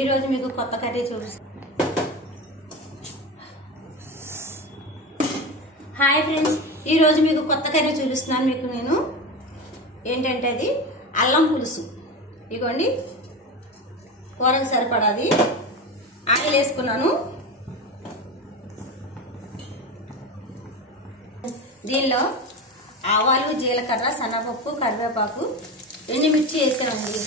ఈరోజు మీకు కొత్త కర్రీ చూపిస్తాను. హాయ్ ఫ్రెండ్స్, ఈరోజు మీకు కొత్త కర్రీ చూపిస్తున్నాను. మీకు నేను ఏంటంటే అది అల్లం పులుసు. ఇగోండి, కూరకు సరిపడాది ఆయిల్ వేసుకున్నాను. దీనిలో ఆవాలు, జీలకర్ర, శనగపప్పు, కరివేపాకు, ఎండుమిర్చి వేసామండి.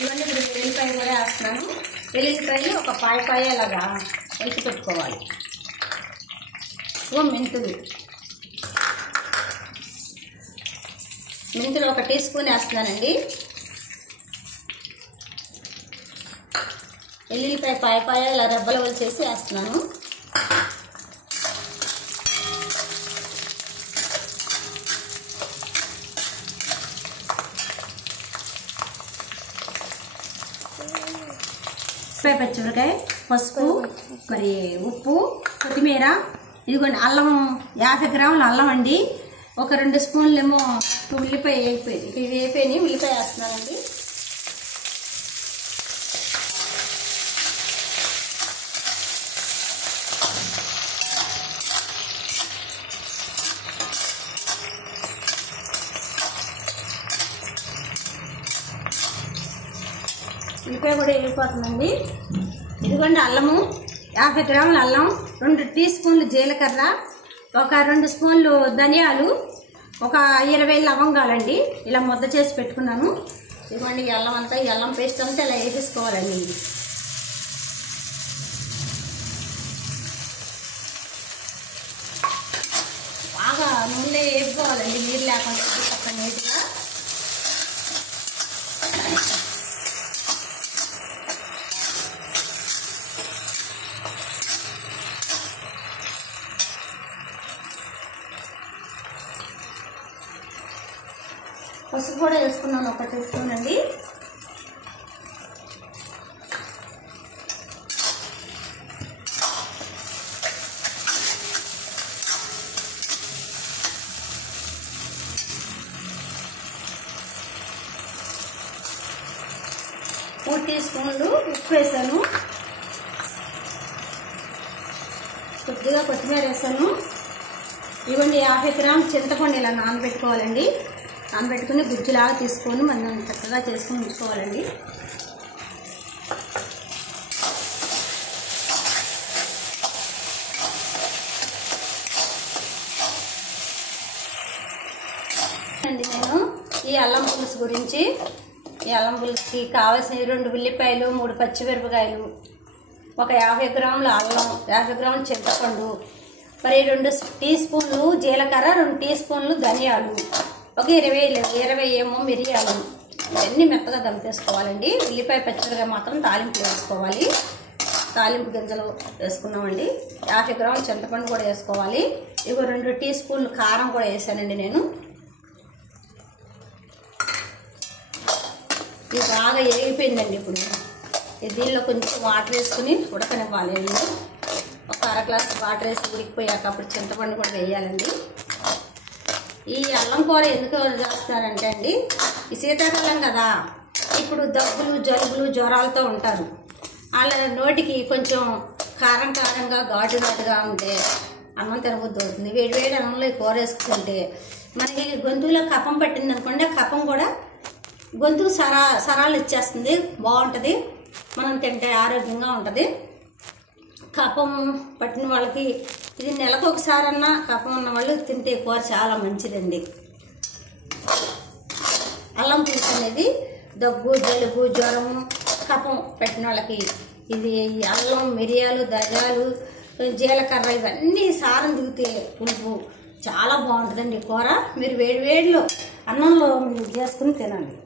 ఇవన్నీ ఇప్పుడు వెల్లిపాయ కూడా వేస్తున్నాను. వెల్లిపాయలు ఒక పాయ లాగా వేసి పెట్టుకోవాలి. మెంతులు ఒక టీ స్పూన్ వేస్తున్నానండి. వెల్లుల్లిపాయ పాయ ఇలా రెబ్బలు వలిచేసి వేస్తున్నాను. పచ్చిమిరకాయ, పసుపు, మరి ఉప్పు, కొత్తిమీర, ఇదిగోండి అల్లం 50 గ్రాముల అల్లం అండి. ఒక 2 స్పూన్లు ఏమో ఉల్లిపాయ వేయిపోయింది. ఇవి వేయిపోయి ఉల్లిపాయ వేస్తున్నానండి. ఉల్లిపాయ కూడా వేగిపోతుందండి. ఇదిగోండి అల్లము 50 గ్రాముల అల్లం, 2 టీ స్పూన్లు జీలకర్ర, ఒక 2 స్పూన్లు ధనియాలు, ఒక 20 లవంగాలండి. ఇలా ముద్ద చేసి పెట్టుకున్నాను. ఇదిగోండి ఈ అల్లం అంతా, ఈ అల్లం పేస్ట్ అంతా ఇలా వేసేసుకోవాలండి. బాగా నూనె వేసుకోవాలండి, నీరు లేకుండా పక్కన నీట్గా. పసుపు కూడా వేసుకున్నాను, ఒక టీ స్పూన్ అండి. మూడు టీ స్పూన్లు ఉప్పు వేసాను. కొద్దిగా కొత్తిమీర వేసాను. ఇవన్నీ 50 గ్రాముల చింతపండు ఇలా నానబెట్టుకోవాలండి. నానబెట్టుకుని గుజ్జులాగా తీసుకొని మనం చక్కగా చేసుకొని ఉంచుకోవాలండి. నేను ఈ అల్లం పులుసు గురించి, ఈ అల్లం పులుసుకి కావాల్సిన 2 ఉల్లిపాయలు, 3 పచ్చిమిరపకాయలు, ఒక 50 గ్రాముల అల్లం, 50 గ్రాముల చింతపండు, మరి 2 టీ స్పూన్లు జీలకర్ర, 2 టీ స్పూన్లు ధనియాలు, ఒక 20 ఏమో మిరియాలు, ఇవన్నీ మెత్తగా దంపేసుకోవాలండి. ఉల్లిపాయ పచ్చిమిరపకాయ మాత్రం తాలింపు వేసుకోవాలి. తాలింపు గింజలు వేసుకున్నామండి. 50 గ్రాముల చింతపండు కూడా వేసుకోవాలి. ఇవి 2 టీ స్పూన్లు కారం కూడా వేసానండి నేను. ఇది బాగా వేగిపోయిందండి. ఇప్పుడు దీనిలో కొంచెం వాటర్ వేసుకుని ఉడకనివ్వాలి. ఒక 1/2 గ్లాస్ వాటర్ వేసి ఉడికిపోయాక అప్పుడు చింతపండు కూడా వేయాలండి. ఈ అల్లం కూర ఎందుకు చేస్తారంటే అండి, ఈ శీతాకాలం కదా, ఇప్పుడు దగ్గులు, జలుబులు, జ్వరాలతో ఉంటారు. వాళ్ళ నోటికి కొంచెం కారంగా ఘాటుగా ఉంటే అన్నం తినబుద్ధి అవుతుంది. వేడి అన్నంలో ఈ కూర వేసుకుంటే మనకి గొంతులో కఫం పట్టింది అనుకోండి, కఫం కూడా గొంతుకు సరాలు ఇచ్చేస్తుంది. బాగుంటుంది, మనం తింటే ఆరోగ్యంగా ఉంటుంది. కఫం పట్టిన వాళ్ళకి ఇది నెలకు ఒకసారన్నా కఫం ఉన్న వాళ్ళు తింటే కూర చాలా మంచిదండి. అల్లం పులుసు అనేది దగ్గు, జలుబు, జ్వరం, కఫం పెట్టిన వాళ్ళకి ఇది అల్లం, మిరియాలు, ధనియాలు, జీలకర్ర ఇవన్నీ సారం దిగితే పులుపు చాలా బాగుంటుందండి కూర. మీరు వేడిలో అన్నంలో మీరు చేసుకుని తినండి.